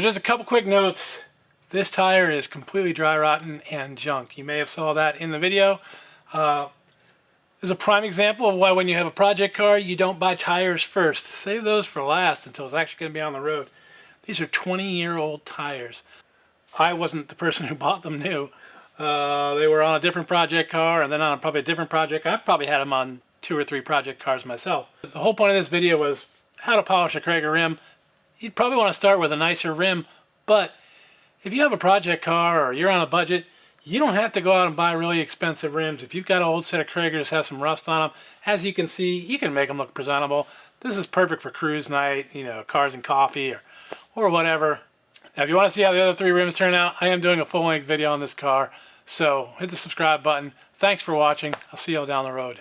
So just a couple quick notes. This tire is completely dry rotten and junk. You may have saw that in the video. This is a prime example of why when you have a project car, you don't buy tires first. Save those for last until it's actually going to be on the road. These are 20-year-old tires. I wasn't the person who bought them new. They were on a different project car and then on probably a different project. I've probably had them on 2 or 3 project cars myself. The whole point of this video was how to polish a Cragar rim. You'd probably want to start with a nicer rim, but if you have a project car or you're on a budget, you don't have to go out and buy really expensive rims. If you've got an old set of Cragars that have some rust on them, as you can see, you can make them look presentable. This is perfect for cruise night, you know, cars and coffee or whatever. Now, if you want to see how the other 3 rims turn out, I am doing a full-length video on this car. So hit the subscribe button. Thanks for watching. I'll see you all down the road.